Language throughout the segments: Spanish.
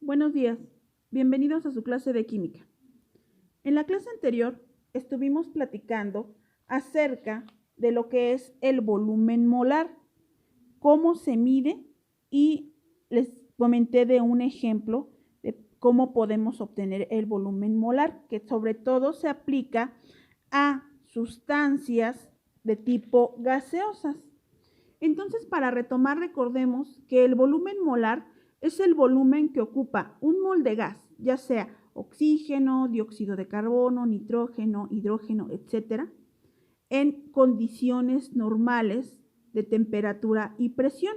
Buenos días, bienvenidos a su clase de química. En la clase anterior estuvimos platicando acerca de lo que es el volumen molar, cómo se mide y les comenté de un ejemplo de cómo podemos obtener el volumen molar, que sobre todo se aplica a sustancias de tipo gaseosas. Entonces, para retomar, recordemos que el volumen molar es el volumen que ocupa un mol de gas, ya sea oxígeno, dióxido de carbono, nitrógeno, hidrógeno, etc., en condiciones normales de temperatura y presión.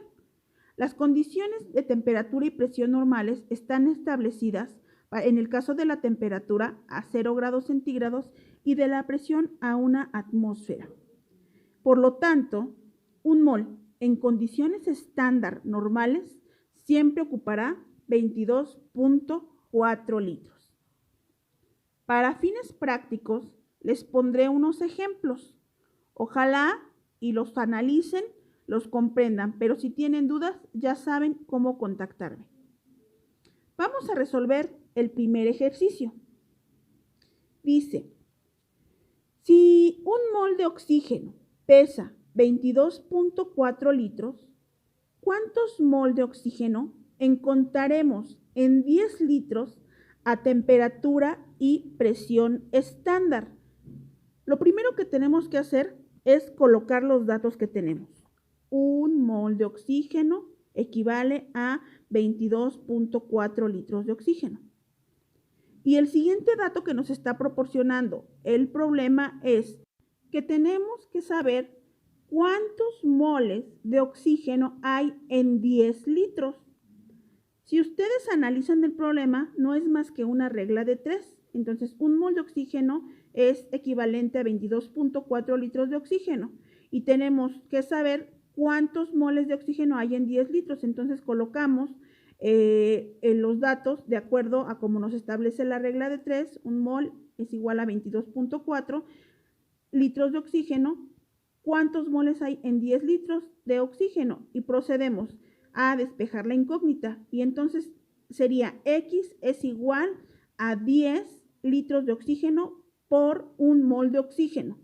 Las condiciones de temperatura y presión normales están establecidas en el caso de la temperatura a 0 grados centígrados y de la presión a 1 atmósfera. Por lo tanto, un mol en condiciones estándar normales siempre ocupará 22.4 litros. Para fines prácticos, les pondré unos ejemplos. Ojalá y los analicen, los comprendan, pero si tienen dudas, ya saben cómo contactarme. Vamos a resolver el primer ejercicio. Dice, si un mol de oxígeno pesa 22.4 litros, ¿cuántos mol de oxígeno encontraremos en 10 litros a temperatura y presión estándar? Lo primero que tenemos que hacer es colocar los datos que tenemos. Un mol de oxígeno equivale a 22.4 litros de oxígeno. Y el siguiente dato que nos está proporcionando el problema es que tenemos que saber cuántos moles de oxígeno hay en 10 litros. Si ustedes analizan el problema, no es más que una regla de 3. Entonces, un mol de oxígeno es equivalente a 22.4 litros de oxígeno. Y tenemos que saber cuántos moles de oxígeno hay en 10 litros. Entonces, colocamos en los datos de acuerdo a cómo nos establece la regla de 3. Un mol es igual a 22.4 litros de oxígeno. ¿Cuántos moles hay en 10 litros de oxígeno? Y procedemos a despejar la incógnita. Y entonces sería X es igual a 10 litros de oxígeno por un mol de oxígeno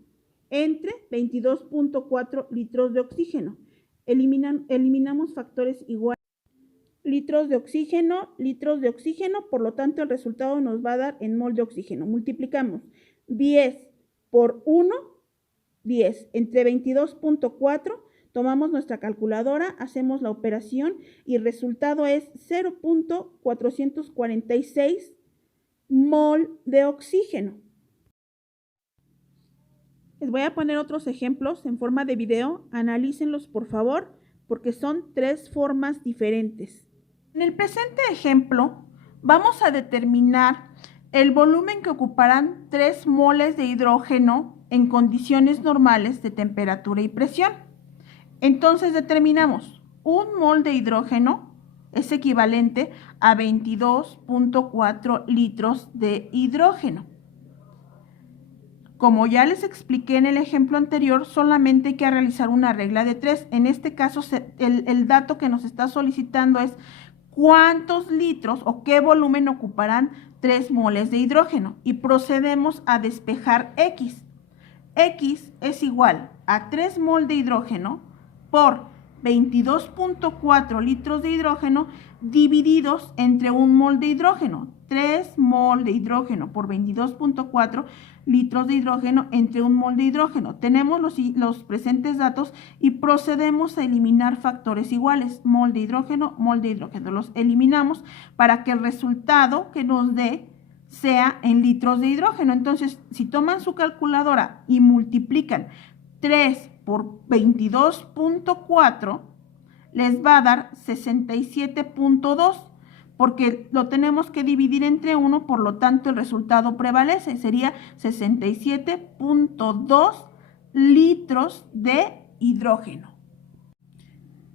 entre 22.4 litros de oxígeno. Eliminamos factores iguales. Litros de oxígeno, por lo tanto el resultado nos va a dar en mol de oxígeno. Multiplicamos 10 por 1, 10 entre 22.4, tomamos nuestra calculadora, hacemos la operación y el resultado es 0.446 mol de oxígeno. Les voy a poner otros ejemplos en forma de video, analícenlos por favor, porque son 3 formas diferentes. En el presente ejemplo, vamos a determinar el volumen que ocuparán 3 moles de hidrógeno en condiciones normales de temperatura y presión. Entonces determinamos un mol de hidrógeno es equivalente a 22.4 litros de hidrógeno. Como ya les expliqué en el ejemplo anterior, solamente hay que realizar una regla de 3. En este caso, el dato que nos está solicitando es cuántos litros o qué volumen ocuparán 3 moles de hidrógeno. Y procedemos a despejar X. X es igual a 3 mol de hidrógeno por 22.4 litros de hidrógeno divididos entre un mol de hidrógeno. 3 mol de hidrógeno por 22.4 litros de hidrógeno entre un mol de hidrógeno. Tenemos los presentes datos y procedemos a eliminar factores iguales. Mol de hidrógeno, mol de hidrógeno. Los eliminamos para que el resultado que nos dé sea en litros de hidrógeno. Entonces, si toman su calculadora y multiplican 3 por 22.4, les va a dar 67.2, porque lo tenemos que dividir entre 1, por lo tanto el resultado prevalece, sería 67.2 litros de hidrógeno.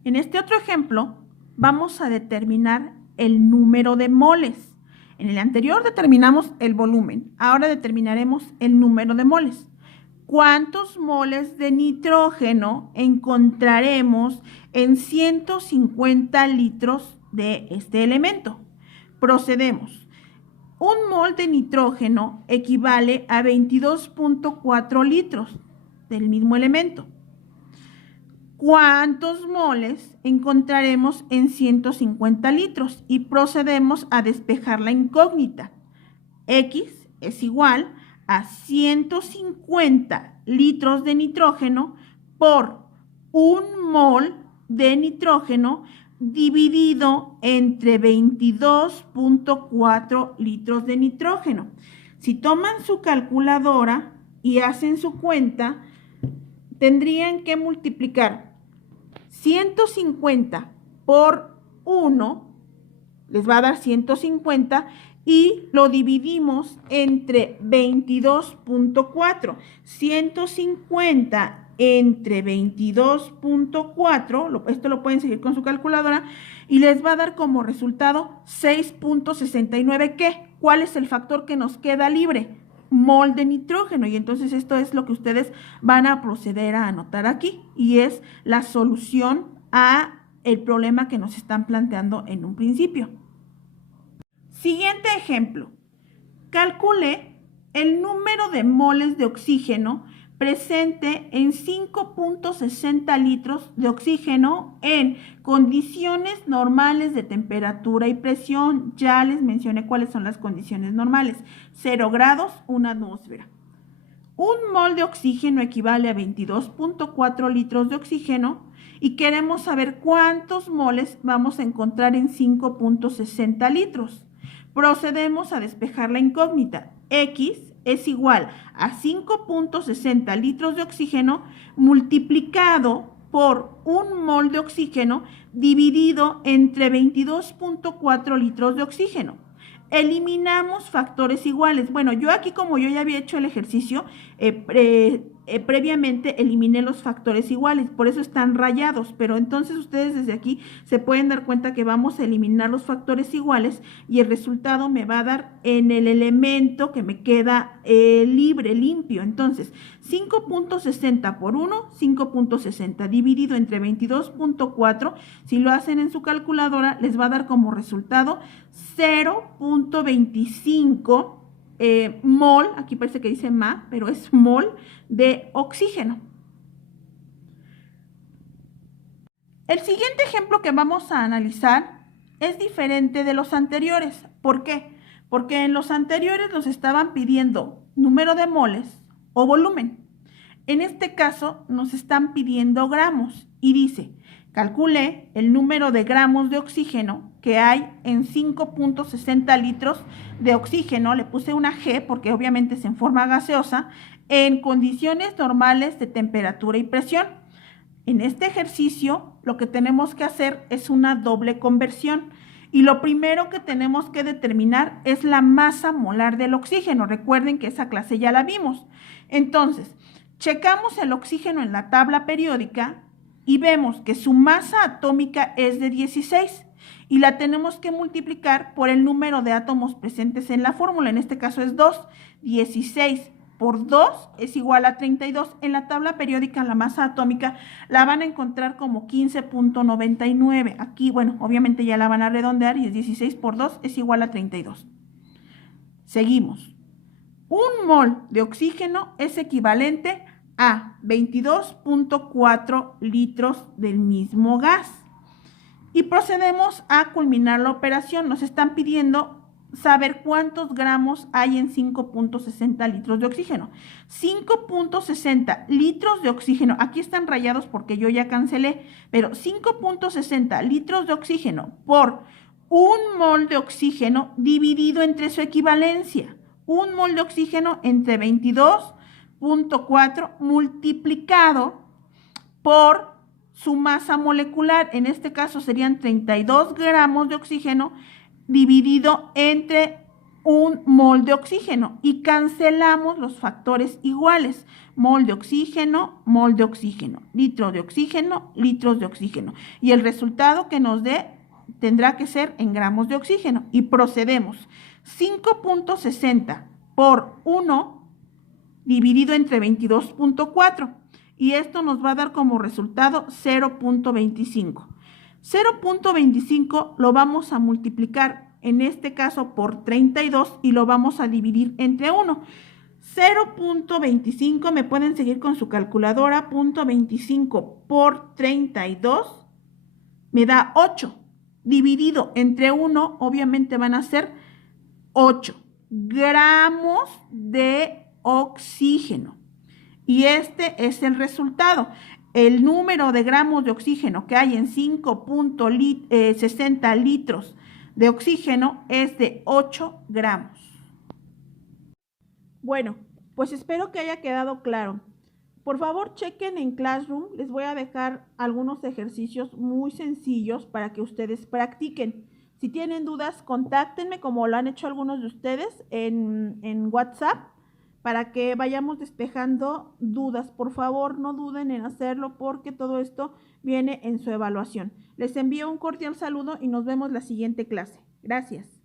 En este otro ejemplo, vamos a determinar el número de moles. En el anterior determinamos el volumen, ahora determinaremos el número de moles. ¿Cuántos moles de nitrógeno encontraremos en 150 litros de este elemento? Procedemos. Un mol de nitrógeno equivale a 22.4 litros del mismo elemento. ¿Cuántos moles encontraremos en 150 litros? Y procedemos a despejar la incógnita. X es igual a 150 litros de nitrógeno por un mol de nitrógeno dividido entre 22.4 litros de nitrógeno. Si toman su calculadora y hacen su cuenta, tendrían que multiplicar 150 por 1, les va a dar 150, y lo dividimos entre 22.4. 150 entre 22.4, esto lo pueden seguir con su calculadora, y les va a dar como resultado 6.69. ¿Qué? ¿Cuál es el factor que nos queda libre? Mol de nitrógeno. Y entonces esto es lo que ustedes van a proceder a anotar aquí, y es la solución a el problema que nos están planteando en un principio. Siguiente ejemplo. Calcule el número de moles de oxígeno presente en 5.60 litros de oxígeno en condiciones normales de temperatura y presión. Ya les mencioné cuáles son las condiciones normales. 0 grados, 1 atmósfera. Un mol de oxígeno equivale a 22.4 litros de oxígeno y queremos saber cuántos moles vamos a encontrar en 5.60 litros. Procedemos a despejar la incógnita. X es igual a 5.60 litros de oxígeno multiplicado por un mol de oxígeno dividido entre 22.4 litros de oxígeno. Eliminamos factores iguales. Bueno, yo aquí, como yo ya había hecho el ejercicio, previamente eliminé los factores iguales, por eso están rayados, pero entonces ustedes desde aquí se pueden dar cuenta que vamos a eliminar los factores iguales y el resultado me va a dar en el elemento que me queda libre, limpio. Entonces, 5.60 por 1, 5.60 dividido entre 22.4, si lo hacen en su calculadora, les va a dar como resultado 0.25 mol, aquí parece que dice ma, pero es mol de oxígeno. El siguiente ejemplo que vamos a analizar es diferente de los anteriores. ¿Por qué? Porque en los anteriores nos estaban pidiendo número de moles o volumen. En este caso nos están pidiendo gramos y dice: calcule el número de gramos de oxígeno que hay en 5.60 litros de oxígeno. Le puse una G porque obviamente es en forma gaseosa, en condiciones normales de temperatura y presión. En este ejercicio lo que tenemos que hacer es una doble conversión. Y lo primero que tenemos que determinar es la masa molar del oxígeno. Recuerden que esa clase ya la vimos. Entonces, checamos el oxígeno en la tabla periódica y vemos que su masa atómica es de 16 y la tenemos que multiplicar por el número de átomos presentes en la fórmula. En este caso es 2. 16 por 2 es igual a 32. En la tabla periódica la masa atómica la van a encontrar como 15.99. Aquí, bueno, obviamente ya la van a redondear y es 16 por 2 es igual a 32. Seguimos. Un mol de oxígeno es equivalente a 22.4 litros del mismo gas. Y procedemos a culminar la operación. Nos están pidiendo saber cuántos gramos hay en 5.60 litros de oxígeno. 5.60 litros de oxígeno, aquí están rayados porque yo ya cancelé, pero 5.60 litros de oxígeno por un mol de oxígeno dividido entre su equivalencia. Un mol de oxígeno entre 22.4 multiplicado por su masa molecular. En este caso serían 32 gramos de oxígeno dividido entre un mol de oxígeno y cancelamos los factores iguales. Mol de oxígeno, litro de oxígeno, litros de oxígeno. Y el resultado que nos dé tendrá que ser en gramos de oxígeno. Y procedemos. 5.60 por 1 dividido entre 22.4. Y esto nos va a dar como resultado 0.25. 0.25 lo vamos a multiplicar en este caso por 32, y lo vamos a dividir entre 1. 0.25, me pueden seguir con su calculadora, 0.25 por 32 me da 8. Dividido entre 1, obviamente van a ser 8 gramos de oxígeno. Y este es el resultado. El número de gramos de oxígeno que hay en 5.60 litros de oxígeno es de 8 gramos. Bueno, pues espero que haya quedado claro. Por favor, chequen en Classroom. Les voy a dejar algunos ejercicios muy sencillos para que ustedes practiquen. Si tienen dudas, contáctenme como lo han hecho algunos de ustedes en WhatsApp para que vayamos despejando dudas. Por favor, no duden en hacerlo porque todo esto viene en su evaluación. Les envío un cordial saludo y nos vemos la siguiente clase. Gracias.